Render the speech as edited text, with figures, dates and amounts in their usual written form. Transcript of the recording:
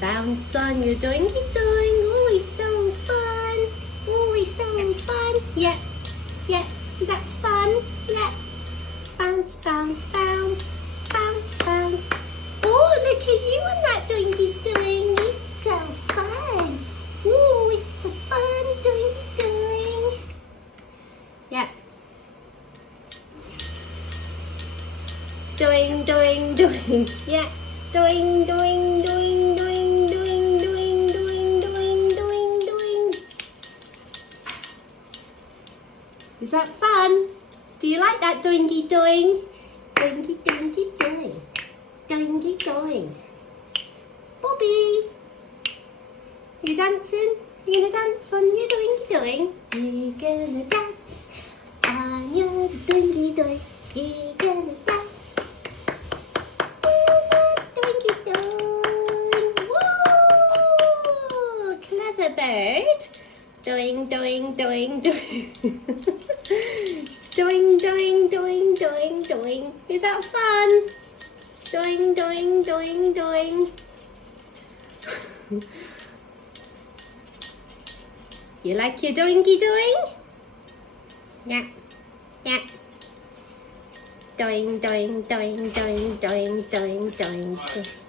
Bounce on your doingy doing. Oh, it's so fun. Oh, it's so fun. Yeah, yeah. Is that fun? Yeah. Bounce, bounce, bounce, bounce, bounce. Oh, look at you on that doingy doing. It's so fun. Oh, it's so fun doingy doing. Yeah. Doing, doing, doing. Yeah. Doing, doing, doing, doing, doing, doing, doing, doing, doing, doing. Is that fun? Do you like that doingy doing? Doingy, doingy, doing. Doingy doing. Bobby, you dancing? You gonna dance on your doingy doing? You gonna dance on your doingy doing? You gonna dance? Clever bird. Doing, doing, doing, doing. Doing, doing, doing, doing, doing. Is that fun? Doing, doing, doing, doing. You like your doingy doing? Yeah, yeah. Doing, doing, doing, doing, doing, doing, doing, doing.